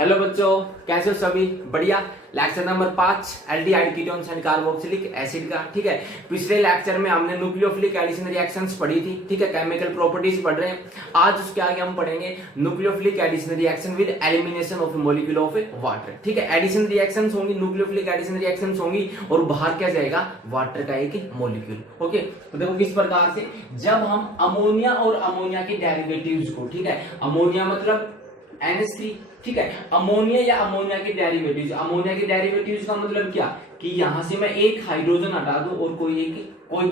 Hello बच्चों, कैसे हो सभी? बढ़िया। Lecture number 5 aldehyde ketones and carboxylic acid का। ठीक है, पिछले लेक्चर में हमने न्यूक्लियोफिलिक एडिशन रिएक्शंस पढ़ी थी। ठीक है, केमिकल प्रॉपर्टीज पढ़ रहे हैं। आज उसके आगे हम पढ़ेंगे nucleophilic addition reaction with elimination of molecule of water. ठीक है, एडिशन रिएक्शंस होंगी, न्यूक्लियोफिलिक एडिशन रिएक्शंस होंगी और बाहर क्या जाएगा? वाटर का एक मॉलिक्यूल। ओके, तो देखो किस प्रकार से, जब हम अमोनिया और अमोनिया के डेरिवेटिव्स को, ठीक है, अमोनिया मतलब NH3, ठीक है, अमोनिया या अमोनिया के डेरिवेटिव्स, अमोनिया के डेरिवेटिव्स का मतलब क्या कि यहां से मैं एक हाइड्रोजन हटा दूं और कोई भी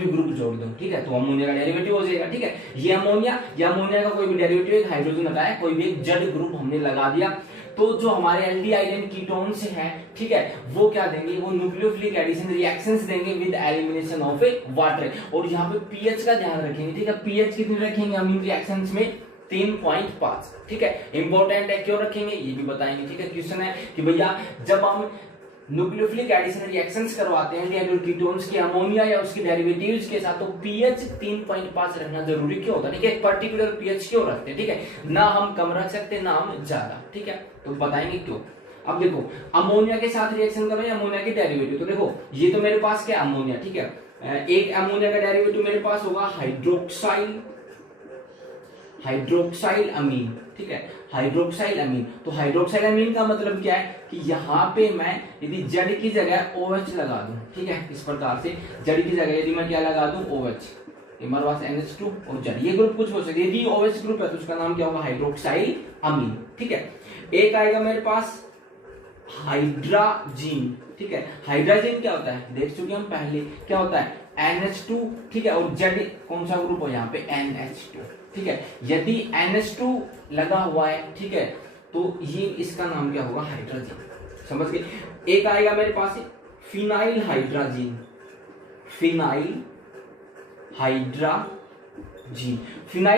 ग्रुप जोड़ दूं। ठीक है, तो अमोनिया का डेरिवेटिव हो जाएगा। ठीक है, ये अमोनिया या अमोनिया का कोई भी डेरिवेटिव, एक हाइड्रोजन हटाया, कोई भी एक जड़ ग्रुप हमने लगा दिया, तो जो हमारे एल्डिहाइड कीटोन्स हैं, ठीक है, वो क्या देंगे? वो न्यूक्लियोफिलिक एडिशन रिएक्शंस देंगे विद एलिमिनेशन ऑफ वाटर। और यहाँ पे पीएच का ध्यान रखेंगे। ठीक है, पीएच कितने रखेंगे हम इन रिएक्शंस में? 3.5। ठीक है, इंपॉर्टेंट है, क्यों रखेंगे ये भी बताएंगे। ठीक है, क्वेश्चन है कि भैया जब हम न्यूक्लियोफिलिक एडिशन रिएक्शंस करवाते हैं एल्डिहाइड कीटोन्स के अमोनिया या उसके डेरिवेटिव्स के साथ, तो पीएच 3.5 रखना जरूरी क्यों होता है? ठीक है, एक पर्टिकुलर पीएच क्यों रखते हैं? ठीक है, ना हम कम रख सकते ना हम ज्यादा। ठीक है, तो बताएंगे क्यों। अब देखो, अमोनिया के साथ रिएक्शन कर रहे हैं, अमोनिया के डेरिवेटिव, तो देखो ये तो मेरे पास क्या अमोनिया, ठीक है, एक अमोनिया का डेरिवेटिव मेरे पास होगा हाइड्रोक्साइल अमीन। ठीक है, हाइड्रोक्साइल अमीन, तो हाइड्रोक्साइल अमीन का मतलब क्या है कि यहाँ पे मैं यदि जड़ की जगह OH लगा दूं, ठीक है, इस प्रकार से जड़ की जगह यदि मैं क्या लगा दूं? OH, हमारे पास NH2 और जड़, ये ग्रुप कुछ हो सकता है। यदि OH ग्रुप है तो उसका नाम क्या होगा? हाइड्रोक्साइल अमीन। ठीक है, एक आएगा मेरे पास हाइड्राजीन। ठीक है, हाइड्राजीन क्या होता है? देख चुके हम पहले, क्या होता है? NH2। ठीक है, और जड़ कौन सा ग्रुप है यहाँ पे? NH2। ठीक है, यदि NH2 लगा हुआ है, ठीक है, तो ये इसका नाम क्या होगा? हाइड्रोजन। समझ गए? एक आएगा मेरे पास फिनाइल हाइड्राजीन। फिनाइल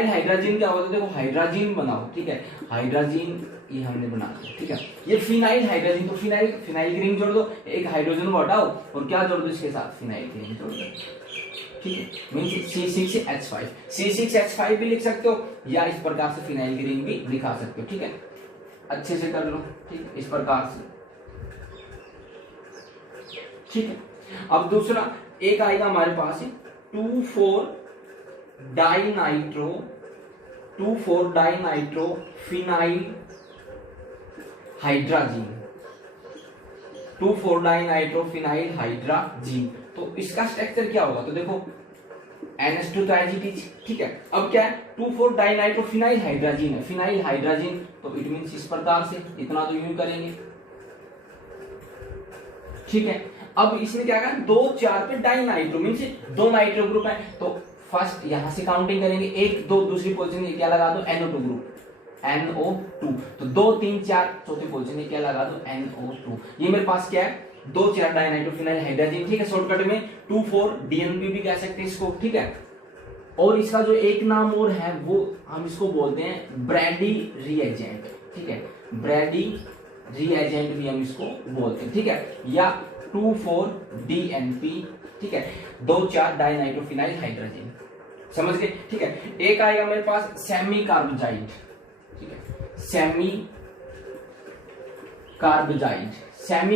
हाइड्राजीन क्या होता है? देखो हाइड्राजीन बनाओ, ठीक है, हाइड्राजीन ये हमने बना दिया। ठीक है, ये फिनाइल हाइड्राजीन, तो फिनाइल की रिंग जोड़ दो, एक हाइड्रोजन को हटाओ और क्या जोड़ दो इसके साथ? फिनाइल की रिंग जोड़ दो। ठीक है, मींस C6H5 भी लिख सकते हो या इस प्रकार से फिनाइल की रिंग भी दिखा सकते हो। ठीक है, अच्छे से कर लो। ठीक है, इस प्रकार से। ठीक है, अब दूसरा एक आएगा हमारे पास 2,4-डाइनाइट्रो फिनाइल हाइड्राजीन। 2,4-डाइनाइट्रो फिनाइल हाइड्राजीन, तो इसका स्ट्रक्चर क्या होगा? तो देखो NH2 तो एज इट इज। ठीक है, अब क्या है? 2,4-डाइनाइट्रो फिनाइल हाइड्राजीन है, फिनाइल हाइड्राजीन, तो इट मींस इस प्रकार से, इतना तो यूं करेंगे। ठीक है, अब इसमें क्या कहा? 2-4 पे डाइनाइट्रो, मींस 2 नाइट्रो ग्रुप है, तो फर्स्ट यहां से काउंटिंग करेंगे, 1 2, दूसरी पोजीशन क्या लगा दो? NO2 ग्रुप, NO2, तो 2 3 4, चौथी पोजीशन क्या लगा दो? NO2। ये मेरे पास क्या है? 2-4 डाइनाइट्रोफिनाइल हाइड्राजीन। ठीक है, शॉर्टकट में 2,4-DNP भी कह सकते हैं इसको। ठीक है, और इसका जो एक नाम और है वो हम इसको बोलते हैं ब्रैडी रिएजेंट। ठीक है, ब्रैडी रिएजेंट भी हम इसको बोलते हैं। ठीक है, या 2,4-DNP। ठीक है, 2-4 डाइनाइट्रोफिनाइल हाइड्रोजन। समझ गए? ठीक है, एक आएगा मेरे पास सेमी कार्बोजाइड। ठीक है, सेमी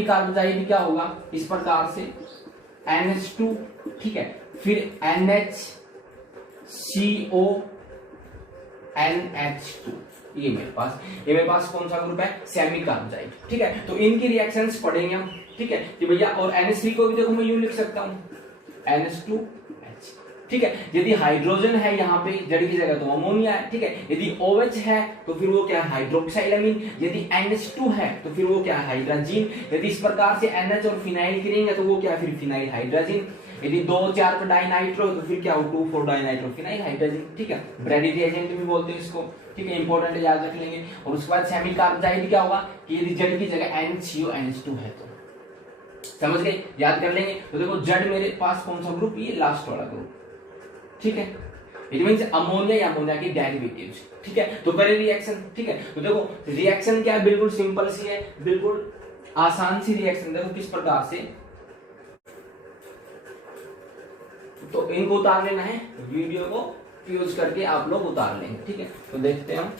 कार्बोजाइड क्या होगा? इस प्रकार से NH2, ठीक है, फिर NHCO NH2, ये मेरे पास कौन सा ग्रुप है? सेमी कार्बोजाइड। ठीक है, तो इनकी रिएक्शंस पढ़ेंगे हम। ठीक है कि भैया, और NH3 को भी देखो मैं यूं लिख सकता हूं, NH2H। ठीक है, यदि हाइड्रोजन है यहाँ पे जड़ की जगह तो अमोनिया है। ठीक है, यदि OH है तो फिर वो क्या है? हाइड्रोक्साइल अमीन। यदि NH2 है तो फिर वो क्या है? हाइड्राजीन। यदि इस प्रकार से NH और फिनाइल की रिंग है तो वो क्या है? फिर फिनाइल हाइड्राजीन। यदि 2-4 पे डाइनाइट्रो तो फिर क्या हो? 2,4-डाइनाइट्रो फिनाइल हाइड्राजीन। ठीक है, ब्रैडी रिएजेंट भी बोलते हैं इसको। ठीक है, इंपॉर्टेंट है, याद रख लेंगे। और उसके बाद सेमी कार्बोजाइड क्या होगा कि यदि जड़ की जगह NCO NH2 है तो, समझ गए? याद कर लेंगे। तो देखो जड़ मेरे पास कौन सा ग्रुप? ये लास्ट वाला ग्रुप। ठीक है, इट मींस अमोनिया या अमोनिया की डेरिवेटिव्स। ठीक है, तो करें रिएक्शन। ठीक है, तो देखो रिएक्शन क्या है? बिल्कुल सिंपल सी है, बिल्कुल आसान सी रिएक्शन। देखो किस प्रकार से, तो इनको उतार लेना है, वीडियो को यूज करके आप लोग उतार लेंगे। ठीक है, तो देखते हैं हम।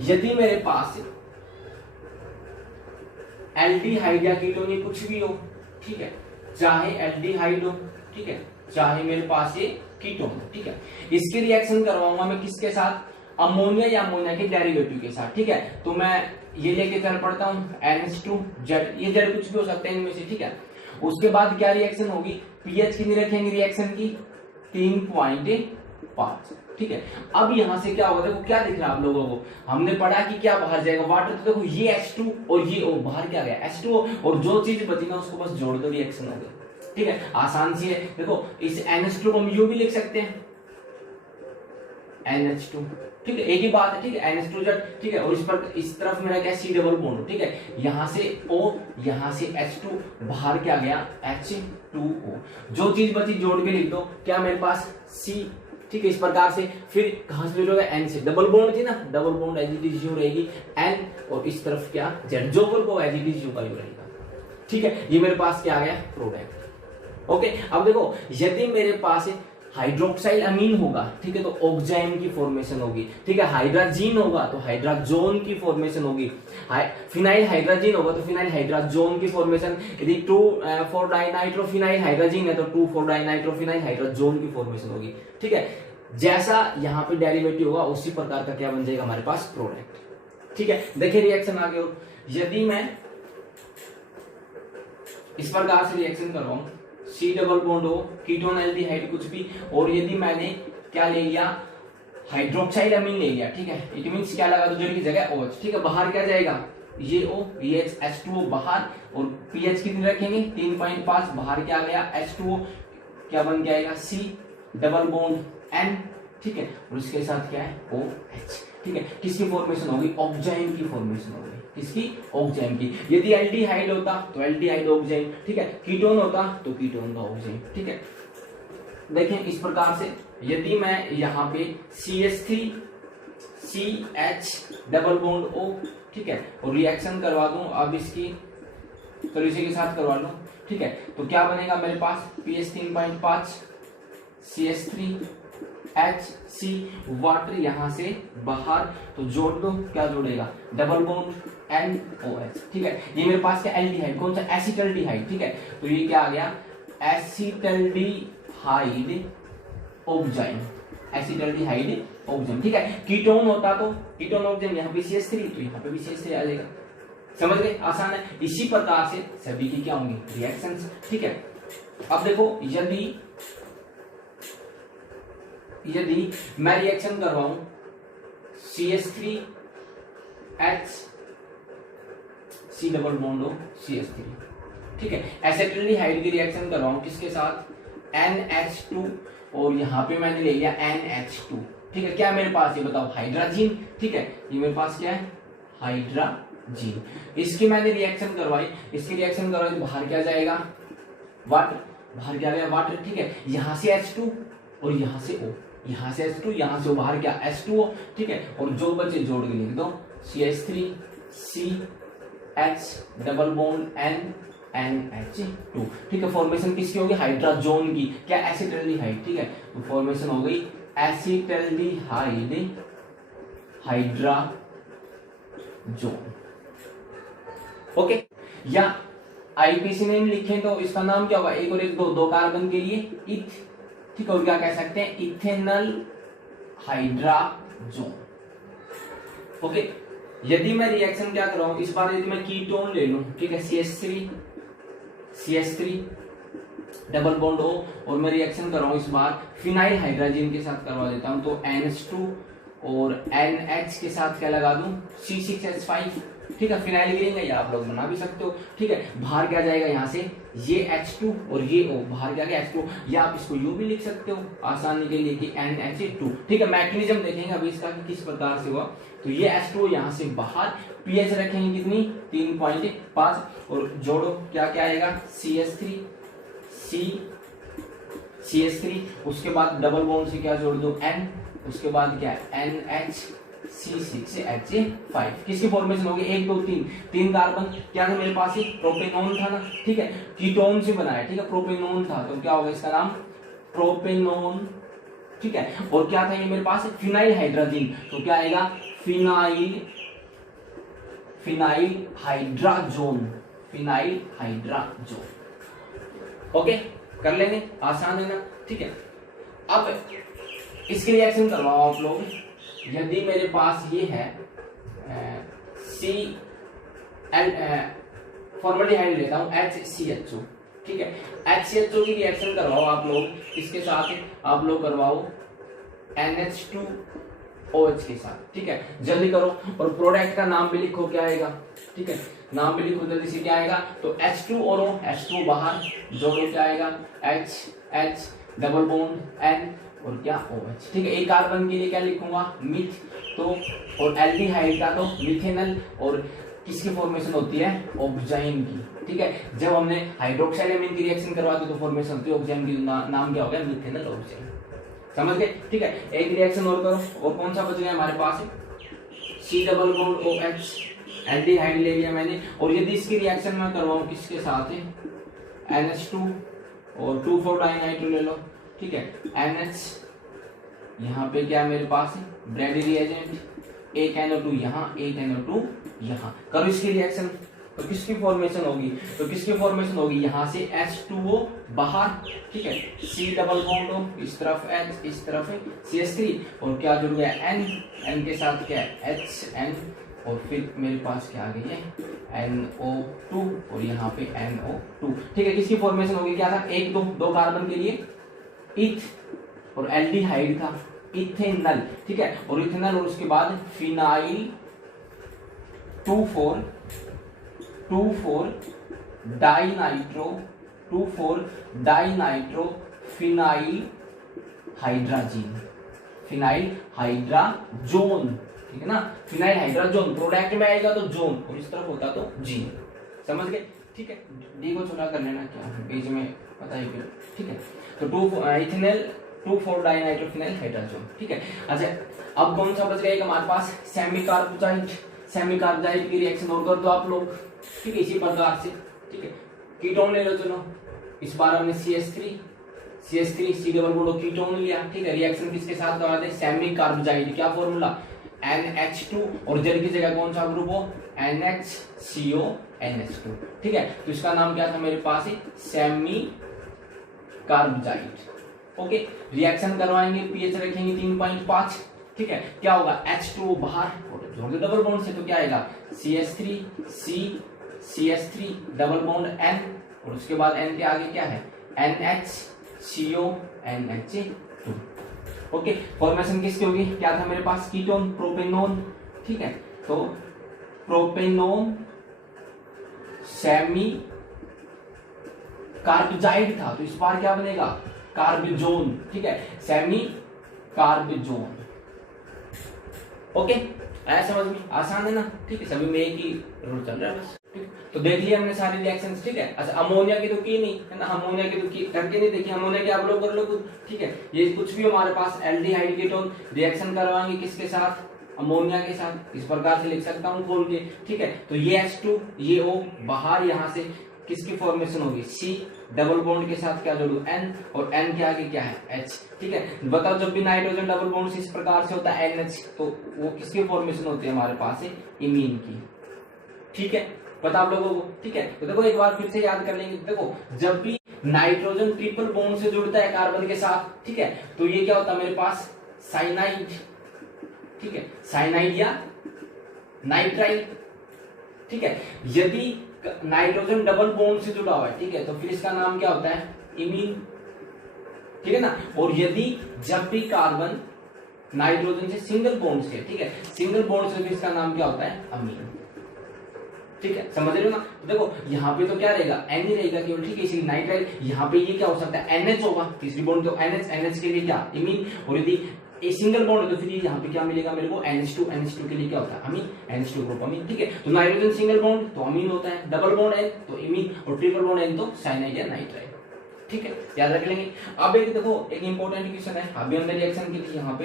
यदि मेरे पास एल्डिहाइड या कीटोन ये कुछ भी हो, ठीक है, चाहे एल्डिहाइड हो, ठीक है, चाहे मेरे पास ये कीटोन, ठीक है, इसके रिएक्शन करवाऊंगा मैं किसके साथ, अमोनिया या अमोनिया के डेरिवेटिव के साथ, ठीक है। तो मैं ये लेके चल पड़ता हूं NH2Z, ये जेड कुछ भी हो सकते हैं इनमें से, ठीक है। उसके बाद क्या रिएक्शन होगी, पीएच कितनी रखेंगे रिएक्शन की 3.5, ठीक है। अब यहां से क्या होगा, देखो क्या दिख रहा है आप लोगों को, हमने पढ़ा कि क्या बाहर जाएगा वाटर, तो देखो ये H2 और ये O, बाहर क्या गया H2O, और जो चीज बची ना उसको बस जोड़ दो, रिएक्शन हो गई, ठीक है, आसान सी है। देखो इस NH2 को हम यू भी लिख सकते हैं NH2, ठीक है, एक ही बात है, ठीक है, NH2Z, ठीक है, और इस पर इस तरफ मेरा क्या C डबल बॉन्ड, ठीक है, यहां से O, यहां से H2, बाहर क्या गया H2O, जो चीज बची जोड़ के लिख दो, क्या मेरे पास C, ठीक है, इस प्रकार से। फिर कहां से जुड़ेगा N से, डबल बॉन्ड थी ना, double bond as it is U रहेगी N, और इस तरफ क्या Z, जो को एज इट इज यू का यू रहेगा, ठीक है। ये मेरे पास क्या आ गया प्रोडक्ट। ओके, अब देखो यदि मेरे पास हाइड्रोक्साइल अमीन होगा, ठीक है, तो ऑक्जाइम की फॉर्मेशन होगी, ठीक है, हाइड्राजीन होगा तो हाइड्राजोन की फॉर्मेशन होगी, फिनाइल हाइड्राजीन होगा तो फिनाइल हाइड्राजोन की फॉर्मेशन, यदि 2,4 डाइनाइट्रोफिनाइल हाइड्राजीन है तो 2,4 डाइनाइट्रोफिनाइल हाइड्राजोन की फॉर्मेशन होगी, ठीक है। जैसा यहाँ पे डेरिवेटिव होगा उसी प्रकार का क्या बन जाएगा हमारे पास प्रोडक्ट, ठीक है। देखिए रिएक्शन आगे, यदि मैं इस प्रकार से रिएक्शन कर रहा हूं, C डबल बॉन्ड हो, कीटोन एल्डिहाइड कुछ भी, और यदि मैंने क्या ले लिया हाइड्रोक्साइड अमीन ले लिया, ठीक है, इट मींस क्या लगा दो जेड की जगह OH, ठीक है, बाहर क्या जाएगा ये O, ये H2O बाहर, और pH कितनी रखेंगे 3.5, बाहर क्या गया H2O, क्या बन जाएगा C डबल बॉन्ड N, ठीक है, और इसके साथ क्या है OH, ठीक है। किसकी फॉर्मेशन होगी, ऑक्जाइम की फॉर्मेशन होगी, किसकी, ऑक्जाइम की। यदि एल्डिहाइड होता तो एल्डिहाइड ऑक्जाइम, ठीक है, कीटोन होता तो कीटोन का ऑक्जाइम, ठीक है। देखें इस प्रकार से, यदि मैं यहाँ पे CH3 CH double bond O, ठीक है, और रिएक्शन करवा दूं अब इसकी, तो इसी के साथ करवा लो, ठीक है, तो क्या बनेगा मेरे पास pH 3.5 CH3 HC, वाटर यहां से बाहर, तो जोड़ दो, क्या जोड़ेगा डबल बॉन्ड NOH, ठीक है। ये मेरे पास क्या एल्डिहाइड, कौन सा एसिटल्डिहाइड, ठीक है, तो ये क्या आ गया एसिटल्डिहाइड ऑक्जाइम, एसिटल्डिहाइड ऑक्जाइम, ठीक है। कीटोन होता तो कीटोन ऑक्जाइम, यहाँ पे CH3 तो यहाँ पे भी CH3 आ जाएगा, समझ गए, आसान है। इसी प्रकार से सभी की क्या होंगी रिएक्शंस, ठीक है। अब देखो यदि मैं रिएक्शन कर रहा हूं CH3 H C double bond हो CH3, ठीक है, एसिटल्डिहाइड की रिएक्शन कर रहा हूं किसके साथ NH2, और यहां पे मैंने ले लिया NH2, ठीक है, क्या मेरे पास ये बताओ हाइड्राजीन, ठीक है, ये मेरे पास क्या है हाइड्राजीन। इसकी मैंने रिएक्शन करवाई, इसकी रिएक्शन करवाई तो बाहर क्या जाएगा वाटर, बाहर क्या गया वाटर, ठीक है, यहां से H2 और यहां से O, यहां से H2 यहां से बाहर क्या H2O, ठीक है, और जो बचे जोड़ के लिख दो CH3 CH double bond NH2, ठीक है। फॉर्मेशन किसकी होगी हाइड्राजोन की, क्या एसिटल्डिहाइड, ठीक है, तो फॉर्मेशन हो गई एसिटल्डिहाइड हाइड्राजोन, ओके। या आईपीसी नेम लिखें तो इसका नाम क्या होगा, एक और एक दो कार्बन के लिए इथ, ठीक है, और क्या कह सकते हैं इथेनल हाइड्राजोन, ओके। यदि मैं रिएक्शन क्या कर रहा हूं इस बार, यदि मैं कीटोन ले लूं, ठीक है, CH3 डबल बॉन्ड O, और मैं रिएक्शन कर रहा हूं इस बार फिनाइल हाइड्राजीन के साथ करवा देता हूं, तो NH2 और NH के साथ क्या लगा दूं C6H5, ठीक है, फिनाइल गिरेंगे या आप लोग बना भी सकते हो, ठीक है। बाहर क्या जाएगा यहाँ से ये H2 और ये O, बाहर क्या गया H2, या आप इसको U भी लिख सकते हो आसानी के लिए कि NH2, ठीक है। मैकेनिज्म देखेंगे अभी इसका कि किस प्रकार से हुआ, तो ये H2 यहाँ से बाहर, pH रखेंगे कितनी 3.5, और जोड़ो क्या क्या आएगा CH3 उसके बाद डबल बॉन्ड से क्या जोड़ दो N, उसके बाद क्या NHC6 से H5, किसकी फॉर्मेशन होगी 1 2 3, 3 कार्बन, क्या था मेरे पास प्रोपेनॉन था ना, ठीक है, कीटोन से बनाया, ठीक है, प्रोपेनॉन था, तो क्या होगा इसका नाम प्रोपेनॉन ठीक है। और क्या था ये मेरे पास, फिनाइल हाइड्रोजन, तो क्या आएगा, phenyl hydrazone, phenyl hydrazone. Okay, कर लेंगे, आसान है ना, ठीक है। अब इसके रिएक्शन करवाओ आप लोग। यदि मेरे पास ये है सी एल फॉर्मल्डिहाइड लेता हूं HCHO, ठीक है। HCHO की रिएक्शन करवाओ आप लोग, इसके साथ आप लोग करवाओ NH2OH के साथ, ठीक है। जल्दी करो, और प्रोडक्ट का नाम भी लिखो, क्या आएगा, ठीक है, नाम भी लिखो जल्दी से, क्या आएगा, तो H2 और H2 बाहर जोड़ो, क्या आएगा, H डबल बॉन्ड N और क्या OH, ठीक है। एक कार्बन के लिए क्या लिखूंगा, मिथ, तो और एल्डिहाइड का तो मिथेनल, और किसकी फॉर्मेशन होती है, ऑक्साइन की, ठीक है। जब हमने हाइड्रोक्साइड एमीन की रिएक्शन करवाते तो फॉर्मेशन होती है ऑक्साइन की, नाम क्या हो गया, मिथेनल ऑक्साइन, समझ गए, ठीक है। एक रिएक्शन और करो, और कौन सा बच गया हमारे पास, C double bond OH, aldehyde ले लिया मैंने। और यदि इसकी रिएक्शन मैं करवाऊं किसके साथ है, NH2 और 2,4 डाइनाइट्रो ले लो, ठीक है। NH यहाँ पे क्या मेरे पास है, ब्रेडी रिएजेंट, एक NO2 यहाँ, एक NO2 यहाँ, करो इसकी रिएक्शन, तो किसकी फॉर्मेशन होगी, तो किसकी फॉर्मेशन होगी, यहाँ से H2O बाहर, ठीक है, C डबल बॉन्ड हो, इस तरफ H, इस तरफ है CH3, और क्या जुड़ गया N के साथ क्या है HN, और फिर मेरे पास क्या आ गई है NO2, और यहाँ पे NO2, ठीक है। किसकी फॉर्मेशन होगी, क्या था, एक दो कार्बन के लिए इथ और एल्डिहाइड था, इथेनल, ठीक है, और इथेनल, और उसके बाद phenyl 2,4 dinitro phenyl hydrazine, phenyl hydrazone, ठीक है ना, फिनाइल हाइड्राजोन, प्रोडक्ट में आएगा तो जोन, और इस तरफ होता तो जीन, समझ गए, ठीक है। डी को छोटा कर लेना, क्या पेज में पता ही फिर, ठीक है। तो इथेनल 2,4 डाइनाइट्रोफिनाइल हाइड्राजोन, ठीक है। अच्छा, अब कौन सा बच गया हमारे पास, सेमीकार्बोजाइड की रिएक्शन और कर दो आप लोग, ठीक है, इसी प्रकार से, ठीक है। कीटोन ले लो, चलो इस बार हमने CH3 C double bond ketone लिया, ठीक है। रिएक्शन किसके साथ करवाते हैं, सेमीकार्बोजाइड, क्या फॉर्मूला, NH2, और जल की जगह कौन सा ग्रुप हो, NHCO NH2, ठीक है। तो इसका नाम क्या था मेरे पास, सेमी कार्बोजाइड, ओके। रिएक्शन करवाएंगे, पीएच रखेंगे 3.5, ठीक है। क्या होगा, H2O बाहर, जोड़ दो डबल बॉन्ड से, तो क्या आएगा, CH3 डबल बॉन्ड N, और उसके बाद N के आगे क्या है, NHCO NH2, ओके। फॉर्मेशन किसकी होगी, क्या था मेरे पास, कीटोन, प्रोपेनोन, ठीक है। तो प्रोपेनोन सेमी कार्बोजाइड था, तो इस बार क्या बनेगा, कार्बोजोन, ठीक है, सेमी कार्बोजोन, ओके। आया समझ में, आसान है ना, ठीक है। सभी में एक ही रूल चल रहा है बस, ठीक। तो देख लिया हमने सारी रिएक्शंस, ठीक है। अच्छा, अमोनिया की तो की नहीं है ना, अमोनिया की तो की करके नहीं देखी, अमोनिया की आप लोग कर लो खुद, ठीक है। ये कुछ भी हमारे पास एल्डिहाइड कीटोन रिएक्शन करवाएंगे किसके साथ, अमोनिया के साथ, इस प्रकार से लिख सकता हूं खोल के, ठीक है। तो ये H2 ये O बाहर, यहां से किसकी फॉर्मेशन होगी, C डबल बॉन्ड के साथ क्या जोड़ू, N, और N के आगे क्या है H, ठीक है। बताओ जब भी नाइट्रोजन डबल बॉन्ड इस प्रकार से होता है NH, तो वो किसकी फॉर्मेशन होती है हमारे पास, इमीन की, ठीक है। पता आप लोगों को, ठीक है। तो देखो एक बार फिर से याद कर लेंगे, देखो जब भी नाइट्रोजन ट्रिपल बॉन्ड से जुड़ता है कार्बन के साथ, ठीक है, तो ये क्या होता है मेरे पास, साइनाइड, ठीक है, साइनाइड या नाइट्राइल, ठीक है। यदि नाइट्रोजन डबल बॉन्ड से जुड़ा हुआ है, ठीक है, तो फिर इसका नाम क्या होता है, इमीन, ठीक है ना। और यदि जब भी कार्बन नाइट्रोजन से सिंगल बॉन्ड से, ठीक है, सिंगल बॉन्ड से, फिर इसका नाम क्या होता है, अमीन, ठीक है, समझ रहे हो ना। तो देखो यहाँ पे तो क्या रहेगा, N ही रहेगा केवल, ठीक है, इसलिए नाइट्राइल, यहाँ पे ये क्या हो सकता है, NH होगा, तीसरी बॉन्ड तो NH के लिए क्या, इमीन, और यदि ए सिंगल बॉन्ड तो फिर यहाँ पे क्या मिलेगा मेरे को, NH2 के लिए क्या होता है, अमीन, NH2 ग्रुप अमीन, ठीक है। तो नाइट्रोजन सिंगल बॉन्ड तो अमीन होता है, डबल बॉन्ड N तो इमीन, और ट्रिपल बॉन्ड N तो साइनाइड या नाइट्राइल, ठीक है, याद रख लेंगे। अब एक देखो एक इंपॉर्टेंट क्वेश्चन है, अभी हमने रिएक्शन की थी यहाँ पे।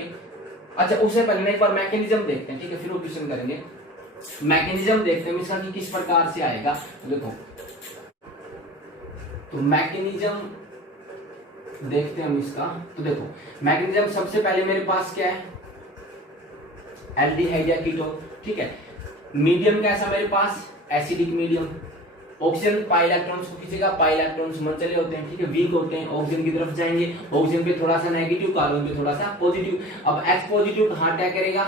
अच्छा, उससे पहले एक बार मैकेनिज्म देखते हैं, ठीक है, फिर वो क्वेश्चन करेंगे। मैकेनिज्म देखते हैं इसका कि किस प्रकार से आएगा, तो देखो, तो मैकेनिज्म देखते हैं हम इसका। तो देखो मैग्नीशियम सबसे पहले मेरे पास क्या है, एल्डिहाइड या कीटोन, ठीक है। मीडियम कैसा मेरे पास, acidic medium. Oxygen pi electrons को खींचेगा, पाई इलेक्ट्रॉन्स मंचले होते हैं, ठीक है, वीक होते हैं, ऑक्सीजन की तरफ जाएंगे, ऑक्सीजन पे थोड़ा सा नेगेटिव, कार्बन पे थोड़ा सा पॉजिटिव। अब H पॉजिटिव कहां अटैक करेगा,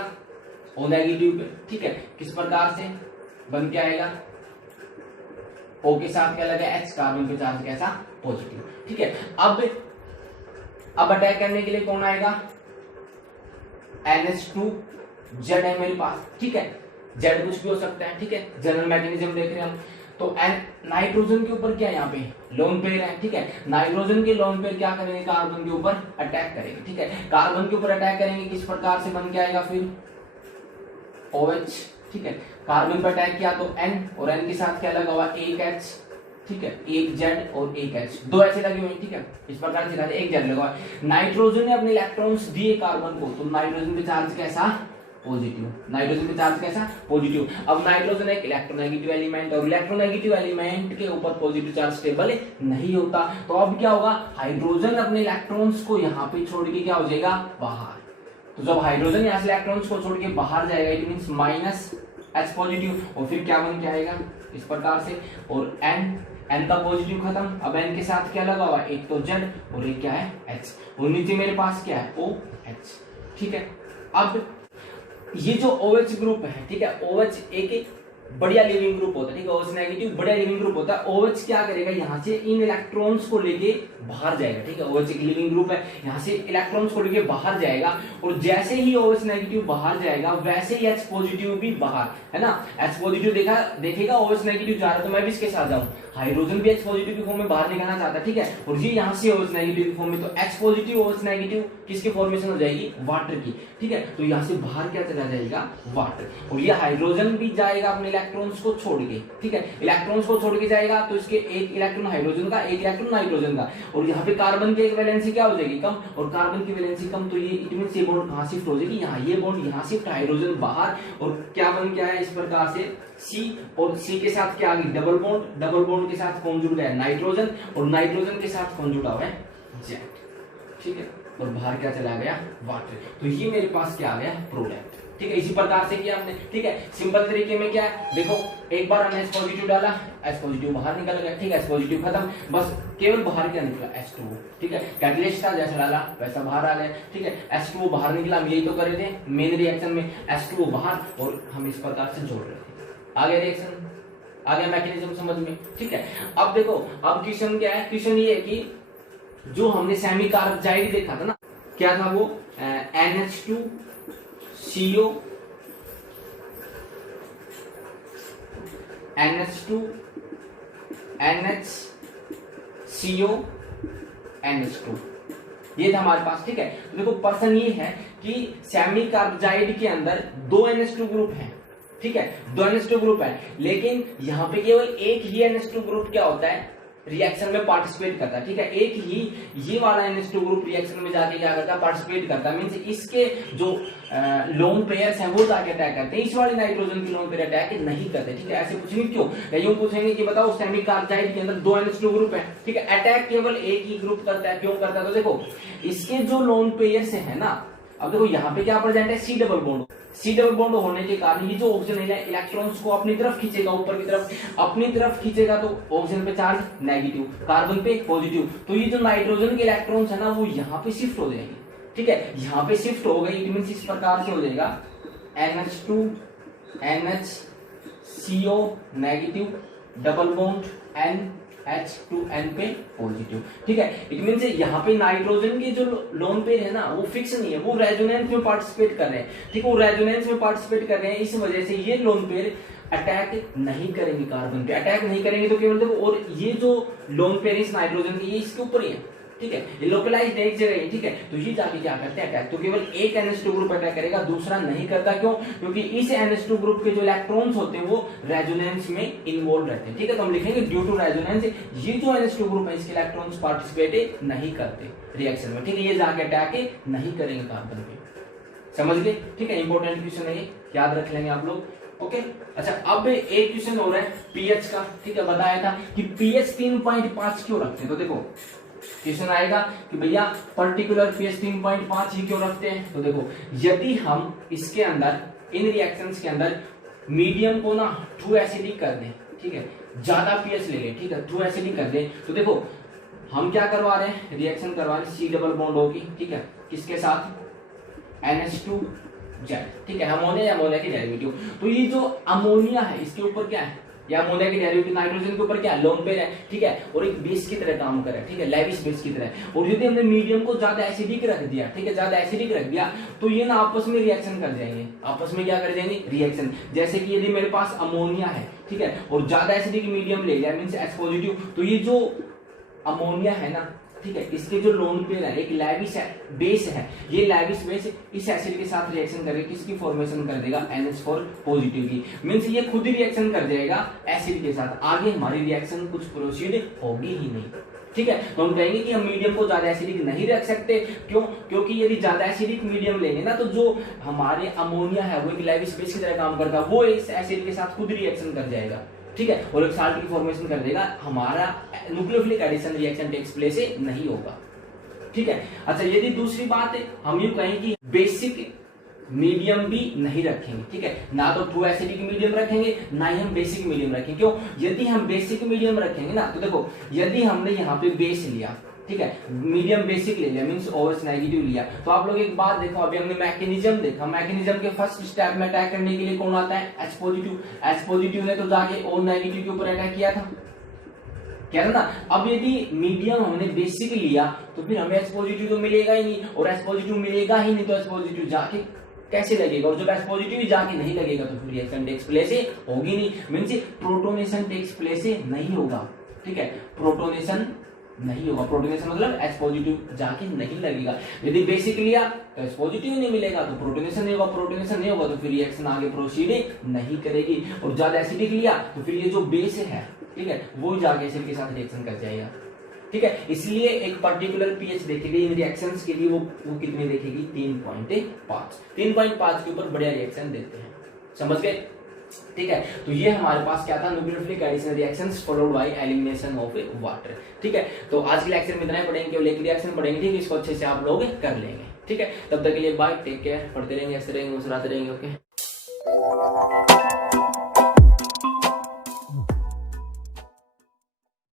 O नेगेटिव पे, ठीक है। किस प्रकार से बन के आएगा, O के साथ क्या लगा H, कार्बन पे चार्ज कैसा पॉजिटिव, ठीक है। अब अटैक करने के लिए कौन आएगा, NH2Z है मेरे पास, ठीक है। Z कुछ भी हो सकता है, ठीक है, जनरल मैकेनिज्म देख रहे हैं हम। तो नाइट्रोजन के ऊपर क्या है, यहाँ पे लोन पेयर है, ठीक है। नाइट्रोजन के लोन पेयर क्या करेंगे, कार्बन के ऊपर अटैक करेंगे, ठीक है। कार्बन के ऊपर अटैक करेंगे, किस प्रकार से बन के आएगा फिर OH, ठीक है। कार्बन पर अटैक किया तो N, और N के साथ क्या लगा हुआ, एक H, ठीक है, एक Z और एक H, दो ऐसे लगे हुए, ठीक है। इस प्रकार से एक Z लगा हुआ। नाइट्रोजन ने अपने इलेक्ट्रॉन्स दिए कार्बन को, तो नाइट्रोजन पे चार्ज कैसा, पॉजिटिव। नाइट्रोजन पे चार्ज कैसा, पॉजिटिव। अब नाइट्रोजन एक इलेक्ट्रोनेगेटिव एलिमेंट, और इलेक्ट्रोनेगेटिव एलिमेंट के ऊपर पॉजिटिव चार्ज स्टेबल नहीं होता। तो अब क्या होगा, हाइड्रोजन अपने इलेक्ट्रॉन्स को यहाँ पे छोड़ के क्या हो जाएगा, बाहर। तो जब हाइड्रोजन यहाँ से इलेक्ट्रॉन्स को छोड़ के बाहर जाएगा, it means minus H positive, और फिर क्या बन के आएगा इस प्रकार से, और N का पॉजिटिव खत्म। अब N के साथ क्या लगा हुआ, एक तो Z और एक क्या है H, और नीचे मेरे पास क्या है OH, ठीक है। अब ये जो OH ग्रुप है, ठीक है, OH एक बढ़िया लिविंग ग्रुप होता है, ठीक है, OH नेगेटिव बढ़िया लिविंग ग्रुप होता है। OH क्या करेगा, यहाँ से इन इलेक्ट्रॉन्स को लेके बाहर जाएगा, ठीक है। OH एक लिविंग ग्रुप है, यहाँ से इलेक्ट्रॉन्स को लेके बाहर जाएगा, और जैसे ही OH नेगेटिव बाहर जाएगा वैसे ही H पॉजिटिव भी बाहर, है ना। H पॉजिटिव देखेगा OH नेगेटिव जा रहा है तो मैं भी इसके साथ जाऊं, हाइड्रोजन भी H पॉजिटिव की फॉर्म में बाहर निकलना चाहता है, ठीक है। और ये यहाँ से OH नेगेटिव की फॉर्म में, तो H पॉजिटिव OH नेगेटिव किसकी फॉर्मेशन हो जाएगी, वाटर की, ठीक है। तो यहाँ से बाहर क्या चला जाएगा, वाटर। और ये हाइड्रोजन भी जाएगा अपने इलेक्ट्रॉन्स को छोड़ के, ठीक है, इलेक्ट्रॉन्स को छोड़ के जाएगा, तो इसके एक इलेक्ट्रॉन हाइड्रोजन का, एक इलेक्ट्रॉन नाइट्रोजन का, और यहाँ पे कार्बन की एक वैलेंसी क्या हो जाएगी, कम, और कार्बन की वैलेंसी कम, तो ये इट मींस ये बॉन्ड कहां शिफ्ट हो जाएगी, यहाँ ये बॉन्ड यहाँ शिफ्ट, हाइड्रोजन बाहर, और क्या बन गया है इस प्रकार से C, और C के साथ क्या आ गई, डबल बॉन्ड, डबल बॉन्ड के साथ कौन जुड़ गया है, नाइट्रोजन, और नाइट्रोजन के साथ कौन जुड़ा हुआ है, Z, ठीक है। और बाहर क्या चला गया, वाटर। तो ये मेरे पास क्या आ गया, प्रोडक्ट, ठीक है। इसी प्रकार से किया हमने, ठीक है। सिंपल तरीके में क्या है, देखो एक बार हमने H पॉजिटिव डाला, H पॉजिटिव बाहर निकल गया, ठीक है, H पॉजिटिव खत्म, बस केवल बाहर क्या निकला, H2O, ठीक है। कैटलिस्ट था, जैसा डाला वैसा बाहर आ गया, ठीक है। H2O बाहर निकला, हम यही तो कर रहे थे मेन रिएक्शन में, H2O बाहर, और हम इस प्रकार से जोड़ रहे थे, आगे रिएक्शन, आगे मैकेनिज्म समझ में, ठीक है। अब देखो, अब क्वेश्चन क्या है, क्वेश्चन ये है कि जो हमने सेमी कार्बोजाइड देखा था ना, क्या था वो, NH2CO, NH2, NHCO, NH2, ये था हमारे पास, ठीक है। तो देखो पर्सन ये है कि सेमी कार्बोजाइड के अंदर दो NH2 ग्रुप हैं, ठीक है, दो NH2 ग्रुप है, लेकिन यहाँ पे केवल एक ही NH2 ग्रुप क्या होता है, रिएक्शन में पार्टिसिपेट करता है, ठीक है। एक ही ये वाला NH2 ग्रुप रिएक्शन में जाके क्या करता है, पार्टिसिपेट करता है, मींस इसके जो लोन पेयर्स हैं वो जाके अटैक करते हैं, इस वाले नाइट्रोजन की लोन पेयर अटैक नहीं करते, ठीक है। ऐसे पूछेंगे क्यों, यूं पूछेंगे कि बताओ सेमी कार्बोजाइड के अंदर दो NH2 ग्रुप है, ठीक है, अटैक केवल एक ही ग्रुप करता है, क्यों करता है, तो देखो इसके जो लोन पेयर्स है ना, अब देखो यहाँ पे क्या प्रेजेंट है, C double bond, C double bond होने के कारण ये जो ऑक्सीजन है इलेक्ट्रॉन्स को अपनी तरफ खींचेगा, ऊपर की तरफ अपनी तरफ खींचेगा, तो ऑक्सीजन पे चार्ज नेगेटिव, कार्बन पे पॉजिटिव, तो ये जो नाइट्रोजन के इलेक्ट्रॉन्स है ना वो यहाँ पे शिफ्ट हो जाएंगे, ठीक है, यहाँ पे शिफ्ट हो गई, इट मींस इस प्रकार से हो जाएगा NH2 NHCO negative, double bond NH2N पे पॉजिटिव, ठीक है। इट मींस यहाँ पे नाइट्रोजन के जो लोन पेयर है ना वो फिक्स नहीं है, वो रेजोनेंस में पार्टिसिपेट कर रहे हैं, ठीक है, वो रेजोनेंस में पार्टिसिपेट कर रहे हैं, इस वजह से ये लोन पेयर अटैक नहीं करेंगे, कार्बन पे अटैक नहीं करेंगे, तो केवल देखो, और ये जो लोन पेयर इस नाइट्रोजन की ये इसके ऊपर ही है, ठीक है, ये लोकलाइज्ड एक जगह है, ठीक है। तो ये जाके क्या करते हैं अटैक, तो केवल एक NH2 ग्रुप अटैक करेगा, दूसरा नहीं करता, क्यों, क्योंकि इस NH2 ग्रुप के जो इलेक्ट्रॉन्स होते हैं वो रेजोनेंस में इन्वॉल्व रहते हैं, ठीक है। तो हम लिखेंगे ड्यू टू रेजोनेंस, ये जो NH2 ग्रुप है इसके इलेक्ट्रॉन्स पार्टिसिपेट नहीं करते रिएक्शन में, ठीक है, ये जाके अटैक नहीं करेंगे कार्बन पे, समझ गए, ठीक है। इंपॉर्टेंट क्वेश्चन है ये, याद रख लेंगे आप लोग, ओके। अच्छा अब एक क्वेश्चन हो रहा है पीएच का, ठीक है, बताया था कि पीएच 3.5 क्यों रखते हैं, तो देखो क्वेश्चन आएगा कि भैया पर्टिकुलर पीएच 3.5 ही क्यों रखते हैं। तो देखो यदि हम इसके अंदर इन रिएक्शंस के अंदर मीडियम को ना टू एसिडिक कर दें, ठीक है, ज्यादा पीएच ले लें, ठीक है, टू एसिडिक कर दें, तो देखो हम क्या करवा रहे हैं, रिएक्शन करवा रहे हैं, सी डबल बॉन्ड होगी, ठीक है, किसके साथ, NH2Z, ठीक है, अमोनिया की डेरिवेटिव। तो ये जो अमोनिया है इसके ऊपर क्या है, या अमोनिया की डेरिवेटिव नाइट्रोजन के ऊपर क्या है, लोन पेयर है, ठीक है, और एक बेस की तरह काम करे, ठीक है, लेविस बेस की तरह। और यदि हमने मीडियम को ज्यादा एसिडिक रख दिया, ठीक है, ज्यादा एसिडिक रख दिया, तो ये ना आपस में रिएक्शन कर जाएंगे, आपस में क्या कर जाएंगे, रिएक्शन। जैसे कि यदि मेरे पास अमोनिया है, ठीक है, और ज्यादा एसिडिक मीडियम ले लिया मींस H पॉजिटिव, तो ये जो अमोनिया है ना, ठीक है, इसके जो लोन पेयर है एक लेविस है, बेस है, ये लेविस बेस इस एसिड के साथ रिएक्शन करके किसकी फॉर्मेशन कर देगा, NH4 पॉजिटिव की। मींस ये खुद ही रिएक्शन कर जाएगा एसिड के साथ, आगे हमारी रिएक्शन कुछ प्रोसीड होगी ही नहीं, ठीक है। तो हम कहेंगे कि हम मीडियम को ज्यादा एसिडिक नहीं रख सकते, क्यों, क्योंकि यदि ज्यादा एसिडिक मीडियम लेंगे ना, तो जो हमारे अमोनिया है वो एक लेविस बेस की तरह काम करता है, वो इस एसिड के साथ खुद रिएक्शन कर जाएगा, ठीक है, और एक साल्ट की फॉर्मेशन कर देगा, हमारा nucleophilic addition reaction takes place नहीं होगा, ठीक है। अच्छा यदि दूसरी बात है, हम ये कहें कि बेसिक मीडियम भी नहीं रखेंगे, ठीक है, ना तो टू एसिडिक मीडियम रखेंगे, ना ही हम बेसिक मीडियम रखेंगे। क्यों, यदि हम बेसिक मीडियम रखेंगे ना, तो देखो यदि हमने यहाँ पे बेस लिया, ठीक है, मीडियम बेसिक ले लिया मींस OH नेगेटिव लिया, तो आप लोग एक बात देखो, अभी हमने मैकेनिज्म देखा, मैकेनिज्म के फर्स्ट स्टेप में अटैक करने के लिए कौन आता है, H पॉजिटिव ने तो जाके O नेगेटिव के ऊपर अटैक किया था, क्या था ना। अब यदि मीडियम हमने बेसिक लिया तो फिर हमें H पॉजिटिव तो मिलेगा ही नहीं, और H पॉजिटिव मिलेगा ही नहीं तो H पॉजिटिव जाके कैसे लगेगा, और जब H पॉजिटिव जाके नहीं लगेगा तो फिर रिएक्शन टेक्स प्लेस होगी नहीं, मींस प्रोटोनेशन टेक्स प्लेस नहीं होगा, ठीक है, प्रोटोनेशन नहीं होगा, प्रोटोनेशन मतलब H पॉजिटिव जाके नहीं लगेगा। यदि बेसिक लिया तो H पॉजिटिव नहीं मिलेगा तो प्रोटोनेशन नहीं होगा, प्रोटोनेशन नहीं होगा तो फिर रिएक्शन आगे प्रोसीड नहीं करेगी, और ज्यादा एसिडिक लिया तो फिर ये जो बेस है, ठीक है, वो जाके एसिड के साथ रिएक्शन कर जाएगा, ठीक है। इसलिए एक पर्टिकुलर पीएच देखेगी इन रिएक्शंस के लिए, वो कितनी देखेगी, 3.5 के ऊपर बढ़िया रिएक्शन देते हैं, समझ गए, ठीक है। तो ये हमारे पास क्या था, nucleophilic addition reactions followed by elimination of water, ठीक है। तो आज के लेक्चर में इतना ही पढ़ेंगे, केवल एक रिएक्शन पढ़ेंगे, ठीक है, इसको अच्छे से आप लोग कर लेंगे, ठीक है। तब तक के लिए बाय, टेक केयर, पढ़ते रहेंगे, ऐसे रहेंगे, मुस्कुराते रहेंगे, ओके।